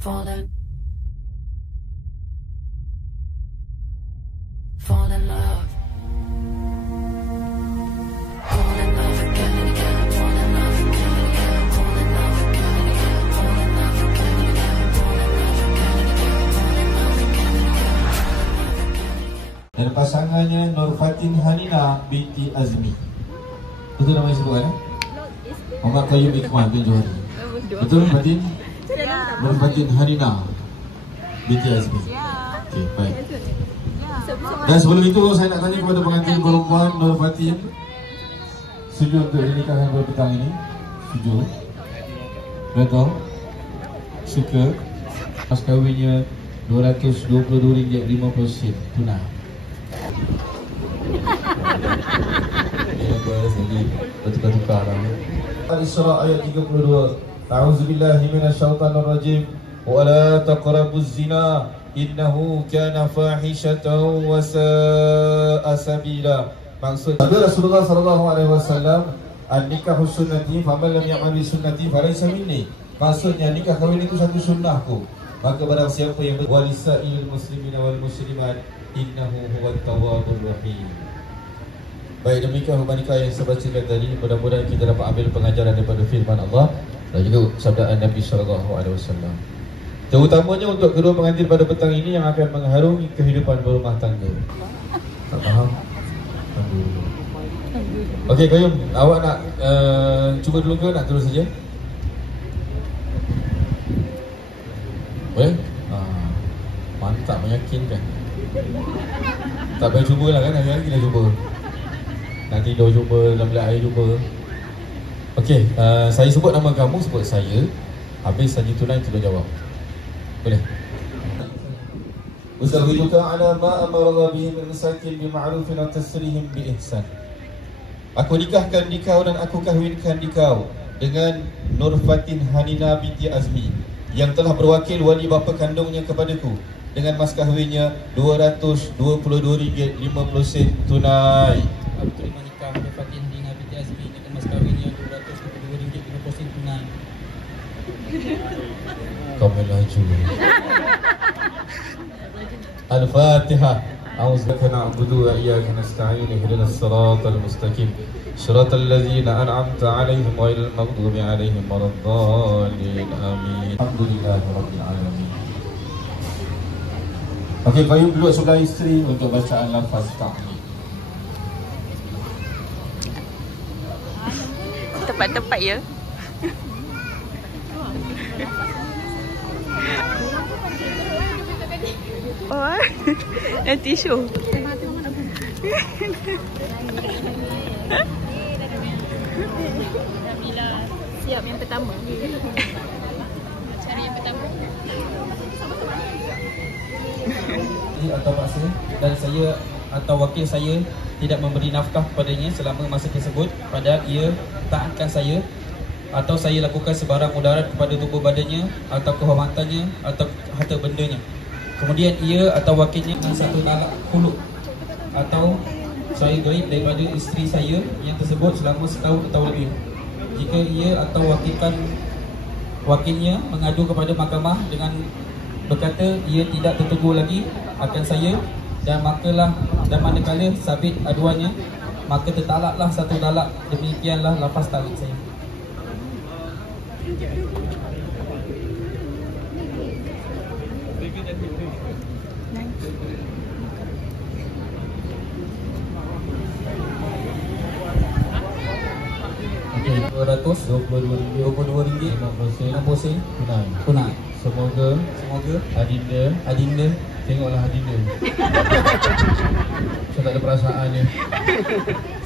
Fall in love. Fall in love again and again. Fall in love again and again. Fall in love again and again. Fall in love again and again. Fall in love again and again. Fall in love again and again. Dan pasangannya Nur Fatin Hanina binti Azmi. Betul nama yang sebut kan? Muhammad Qayyum Iqmal bin Johari. Betul Fatin? Nur Fatin Hanina binti Azmi. Okey, baik. Dan sebelum itu saya nak tanya kepada pengantin perempuan Nur Fatin, setuju untuk dinikahkan pada petang ini? Setuju? Betul? Suka? Mas kahwinnya RM222.50 tunai. Bertukar-tukar lah. Al-Isra ayat 32. A'udzubillahi minasyaitonirrajim. Wa la taqrabuz zina innahu kana fahishatan wa sa'a sabila. Maksud Rasulullah sallallahu alaihi wasallam, an-nikahu sunnati faman lam ya'mal bi sunnati falaysa minni. Maksudnya nikah kahwin itu satu sunnahku. Maka barang siapa yang walisa'il muslimin wal muslimat innahu huwat tawwabur rahim. Baik, demikian nikah yang saya bacakan tadi. Mudah-mudahan kita dapat ambil pengajaran daripada firman Allah dan juga sabdaan Nabi sallallahu alaihi wasallam. Terutamanya untuk kedua pengantin pada petang ini yang akan mengharungi kehidupan berumah tangga. Tak faham? Okey, Qayyum, awak nak cuba dulu ke nak terus saja? Boleh? Mantap, meyakinkan. Tak payah cubalah kan, hari-hari kita cuba. Nak tidur cuba, dalam bilik air cuba. Okey, saya sebut nama kamu, sebut saya. Habis saja tunai, kita jawab. Boleh? Uzawwijuka ala ma amara Allah bihi min sakin bi ma'rufin wa tasrihim bi ihsan. Aku nikahkan dikau dan aku kahwinkan dikau dengan Nur Fatin Hanina binti Azmi yang telah berwakil wali bapa kandungnya kepadaku dengan mas kahwinnya RM222.50 tunai. Aku terima nikah Nur Fatin Hanina binti Azmi dengan mas kahwinnya RM222.50 tunai. Kau melaju. Al-Fatihah. A'udzubika na'budu wa iyyaka nasta'in ihdinas siratal mustaqim siratal ladzina an'amta 'alaihim ghairil maghdubi 'alaihim waladdallin. Amin. Alhamdulillahirabbil alamin. Okey, Qayyum duduk sebelah isteri untuk bacaan lafaz ta'min. Tepat-tepat ya. Oh, nanti show. Nabila siap yang pertama. Cara yang pertama. Atau paksa, dan saya atau wakil saya tidak memberi nafkah kepadanya selama masa tersebut, padahal ia taatkan saya, atau saya lakukan sebarang mudarat kepada tubuh badannya atau kehormatannya atau harta bendanya. Kemudian ia atau wakilnya satu talak khulud atau saya gaib daripada isteri saya yang tersebut selama setahun atau lebih. Jika ia atau wakilnya mengadu kepada mahkamah dengan berkata ia tidak tertegur lagi akan saya, dan manakala sabit aduannya, maka tertalaklah satu talak. Demikianlah lafaz talak saya. RM222.50 tunai. Semoga Adinda tengoklah Adinda. Saya tak ada perasaan ni.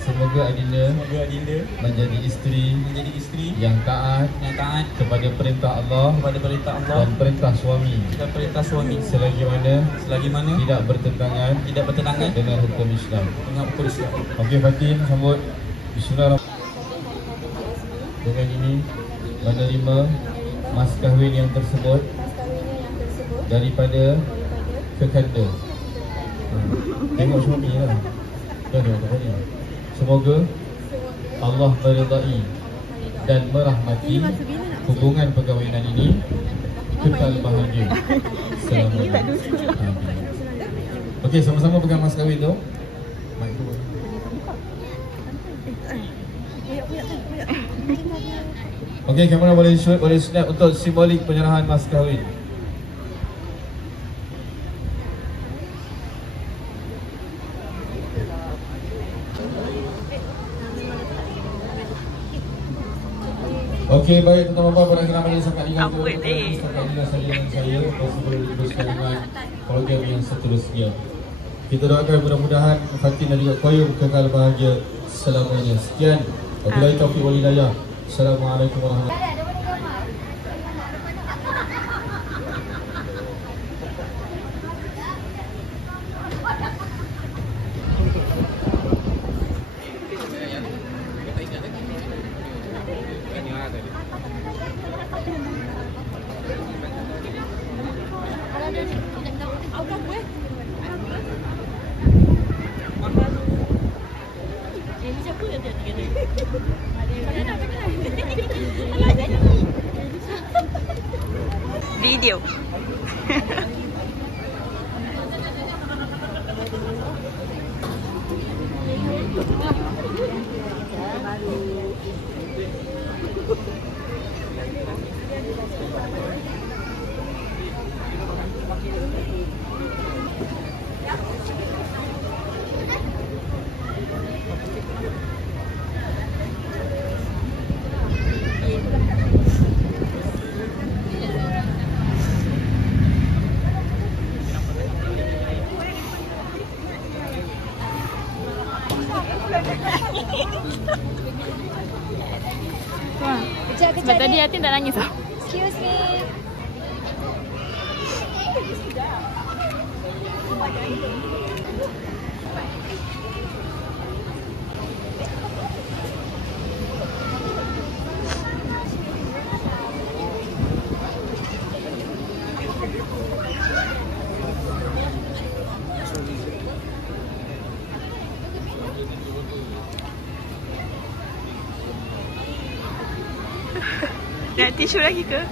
Semoga Adinda menjadi isteri yang taat kepada perintah Allah dan perintah suami selagi mana tidak bertentangan dengan hukum Islam. Okey, Fatin, sambut. Bismillahirrahmanirrahim. Dengan ini menerima mas kahwin yang tersebut daripada kekanda. Tengok suami lah. Semoga Allah meridai dan merahmati hubungan perkahwinan ini kekal bahagia. Okey, sama-sama pegang mas kahwin tu. Mic tu. Okey, kamera boleh shoot, boleh snap untuk simbolik penyerahan mas kahwin. Okey, baik tuan-tuan dan puan-puan, kerana sangat digantung untuk saya dengan saya possible diteruskan dengan program yang seterusnya. Kita doakan mudah-mudahan Fatin dan juga Qayyum kekal bahagia selamanya. Sekian. Wabillahi taufiq wal hidayah. Assalamualaikum warahmatullahi wabarakatuh. Video. Sebab tadi Atin tak nangis tau. Excuse me. Nak tisu lagi ke?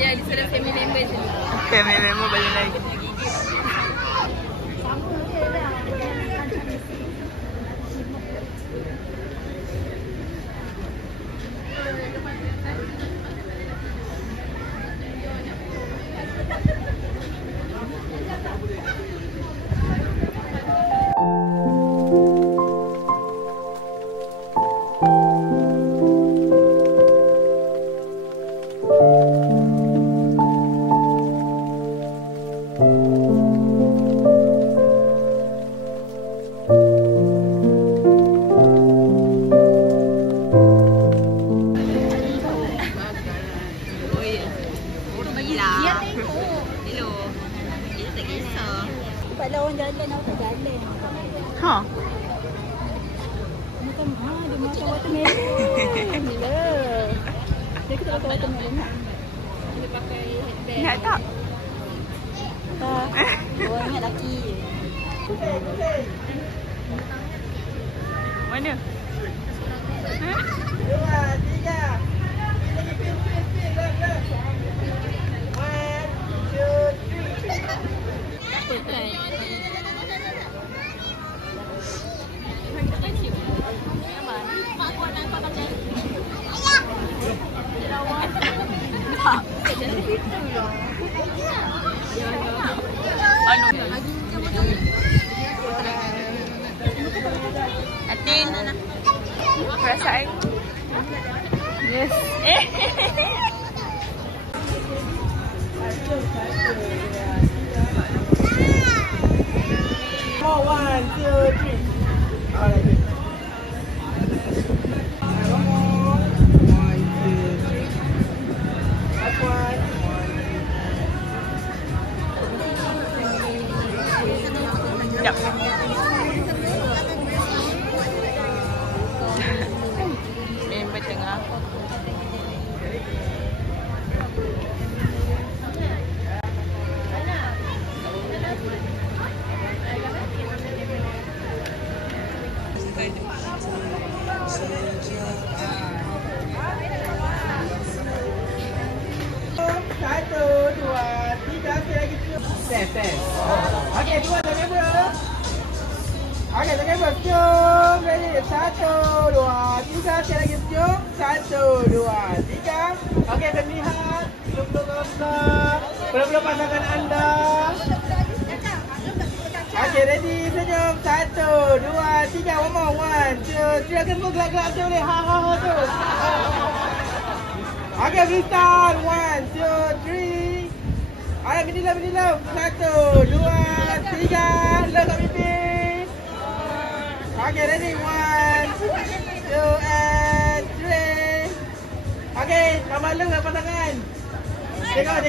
Ya, di sana family member je. Family member balik lagi. Pak lawan jalan, aku jalan. Ha. Macam, dia makan watermelon. Gila. Dia kita makan watermelon tak? Dia pakai headband. Ingat tak? Tak. Oh, ingat laki. Mana? Atin, perasaan. Yes. More 1, 2, 3. All right. One more. 1, 2, 3. That's one. Sekejap. Satu, dua, tiga, okey lagi cium. Tes. Okey, dua tak kamera. Okey, tak kamera. Cium. Ready. Satu, dua, tiga, okey lagi cium. Satu, dua, tiga. Okey, akan lihat. Belum pasangan anda. Okey, ready. Senyum. Satu, dua, tiga. One more. One, two, three. Okey, semua gelak-gelak tu boleh. Ha tu. Okey, freestyle. One, two, three. Alright, bini love. Satu, dua, tiga. Love kat pipi. Okey, ready. One, two, and three. Okey, gambar love kat pasangan. Cek kawan.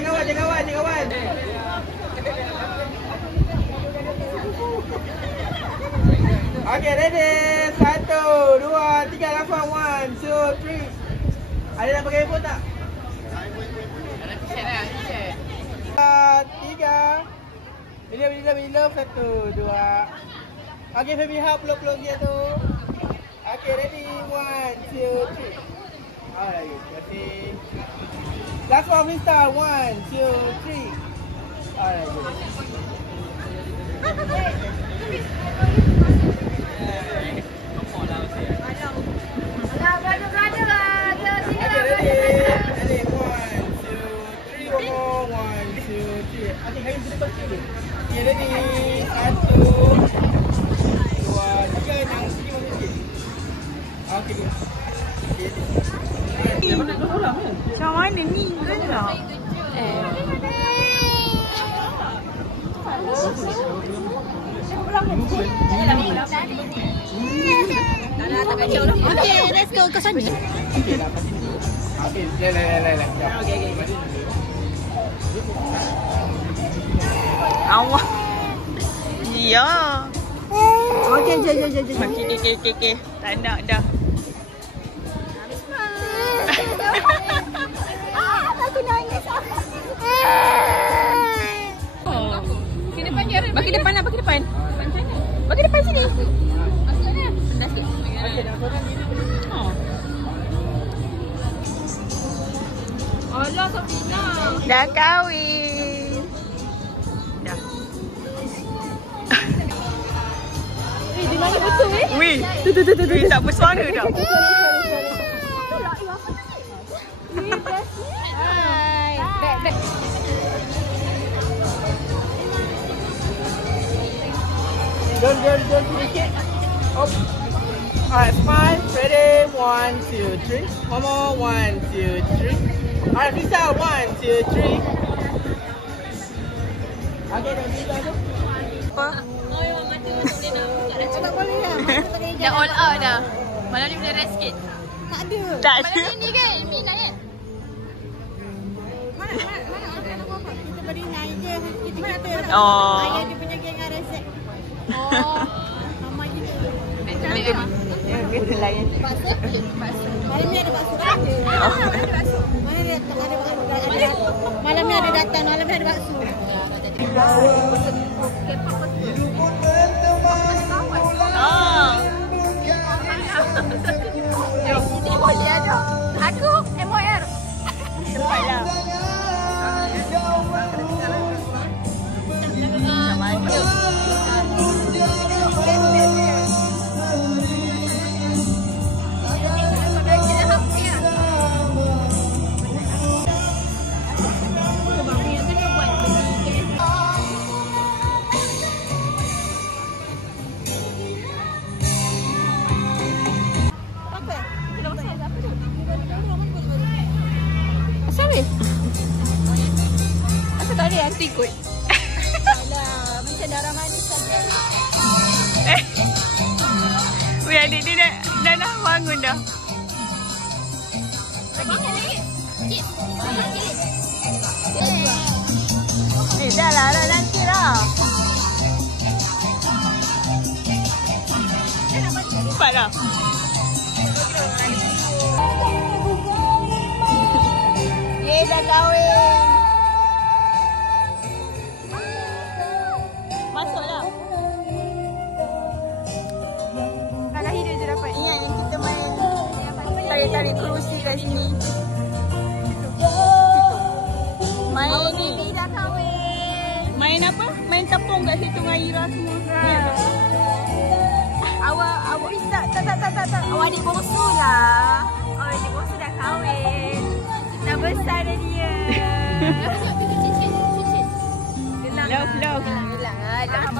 Okey, ready. Satu, dua, tiga. Lapan. One, two, three. Ada nak pakai handphone tak? Tiga. Bila love. Satu, dua. Okey, baby hug peluk-peluk dia tu. Okey, ready. One, two, three. Alright, terima kasih. Last one, freestyle. One, two, three. Alright, good. Okay, ready. Satu, dua, tiga. Jangan sikit masuk sikit. Okay, good. Okay. Macam mana ni? Gelap. Okay, let's go ke sana. Okay, dapat sini. Okay, lai. Okay. Awak. Ya. Okay, jom. Okay. Tak nak dah. Aku nangis. Bagi depan. Bagi depan sini. Okay, dah sorang diri. Allah, Sofina. Dah kahwin. Dah. Dia nangis betul Weh. Tu tak bersuara dah. Hai. Back. Jom sedikit. Up. Alright, smile. Ready. One, two, three. One more. One, two, three. Alright, freestyle. One, two, three. Okay, dah bisa tu. Apa? Tak boleh lah. Dah all out dah. Malam ni boleh rest sikit. Tak ada. Tak ada. Malam ni kan? Minat kan? Mana orang nak buat? Kita beri naik je. Kita. Oh. Ayah dia punya geng resep. Oh. Mama juga. Kita layan. Bakso? Malam ni ada bakso. Mana dia ada malam ni ada datang. Malam ni ada bakso. Ini boleh ada. Aku MOR. Cepatlah. Asal tak ada anti kot? Alah, macam darah manis saja. Weh, adik dia dah bangun dah. Dah lah nanti lah. Cepat lah. Yeay, dah kahwin. Masuklah. Kalau hidup je dapat. Ya. tarik kerusi kat sini. Main ni. Dah kahwin. Main apa? Main tepung kat situ dengan Ira semua. Awak tak. Awak adik bongsu lah. Oh, adik bongsu dah kahwin. Dah besar dah dia. Love. Gelang lah. Dah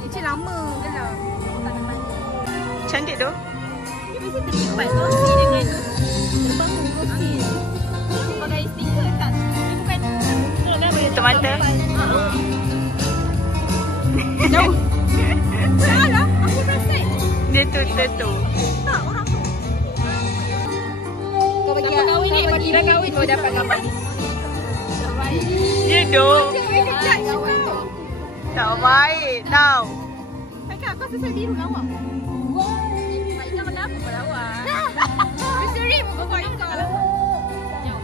cincin lama. Gelang. Cantik tu. Dia mesti terlipat kursi dengan terbang kursi. Sebagai stiker tak? Dia bukan Tomato. Jauh. Salah. Aku perasan. Dia tu. Tak, orang tu. Kau bagi kahwin ni, bagi dah kahwin kau dapat gambar ni. Dia dong. Cewek kejap kawan tu. Tak baik tau. Kakak, kau selesai biru lawa. Baik jangan lama kau lawa. Misteri muka kau ni kau lawa. Jauh.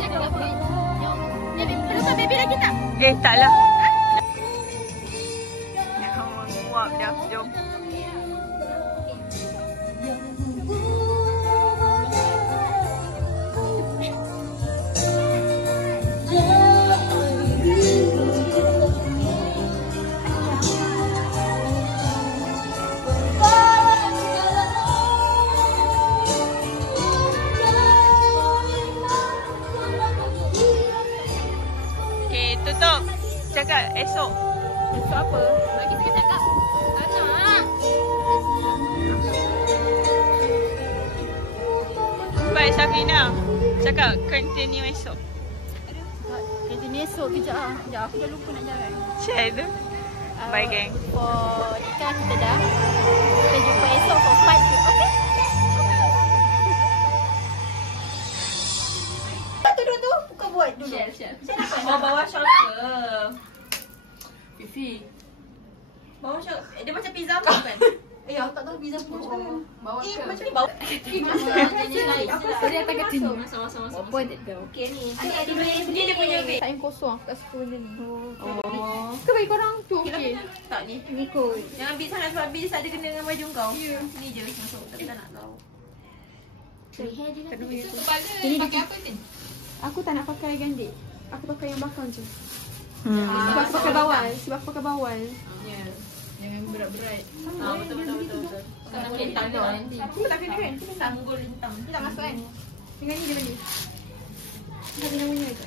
Jaga baby. Jadi, ada baby lagi tak? Taklah. Dah menguap dah. Jom. Tutup. Cakap esok. Esok apa? Bagi saya cakap. Tak nak. Baik Safina. Cakap continue esok. Kerja esok kejap lah. Sekejap aku dah lupa nak jalan. Share tu. Bye geng. For ikan kita dah. Kita jumpa esok for part 2. Okay? Tuduk tu. Kau buat dulu. Share. Oh, bawah shawl ke? Fifi. Bawah shawl. Dia macam pizza pun kan? Aku tak tahu pizza pun macam mana. Bawa ke? Macam ni bawah. Aku sedih akan kata ni. Sama-sama. Apa dia tu? Okay ni. Dia punya beg. Tak yang kosong. Aku tak suka benda ni. Oh. Ke bagi korang tu okey? Tak ni. Ikut. Jangan ambil sangat sebab bis ada kena dengan baju kau. Ni je masuk. Tapi tak nak tahu. Ini pakai apa ni? Aku tak nak pakai gandik. Aku pakai yang belakang je. Sebab aku pakai bawal. Ya. Jangan berat-berat. Betul. Sanggul lintang tu nanti. Aku tak kena kan? Sanggul lintang. Tak masuk kan? Dengan ni dia beli. Tak ada namanya tu.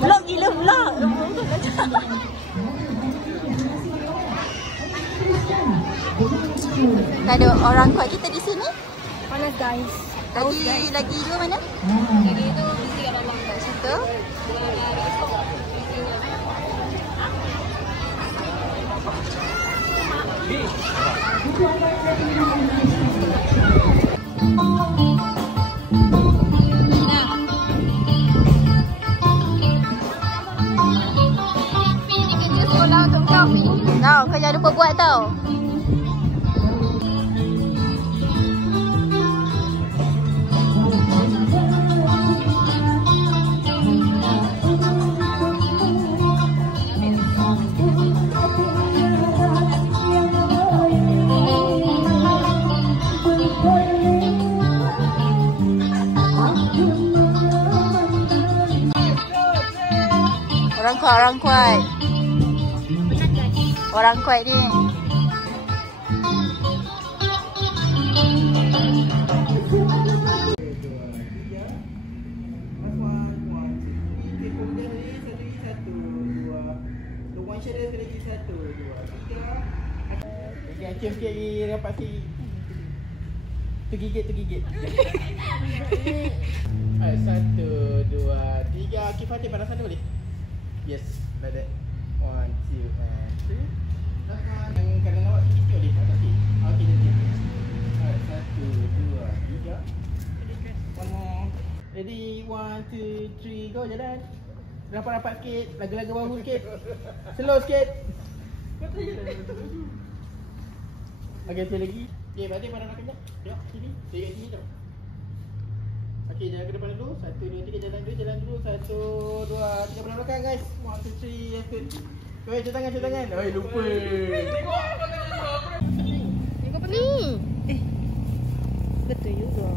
Vlog gila vlog. Ada orang kuat kita di sini. Panas guys. Lagi dua mana? Lagi itu busy kat bawah. Kat situ. Kau jangan lupa buat tau. Orang kuat. Orang kuat ni. Achieve sikit lagi, rapat sikit. Tergigit. 1, 2, 3. Akif Fatih pada sana boleh? Yes, like that. 1, 2, and 3. Yang kanan awak sikit boleh? Atas sikit. Okay, nanti. 1, 2, 3. One more. Ready? 1, 2, 3, go jalan. Rapat-rapat sikit. Lagu-lagu bambu sikit. Slow sikit. Okey, sekali lagi. Okey, Fatih pada nak kejap. Tengok sini. Saya kat sini tau. Okey, jalan ke depan dulu. 1, 2, 3, jalan dulu. 1, 2, 3 pada belakang guys. 1, 2, 3, yes good. Oi, cuci tangan. Oi, lupa. Ni. Betul juga.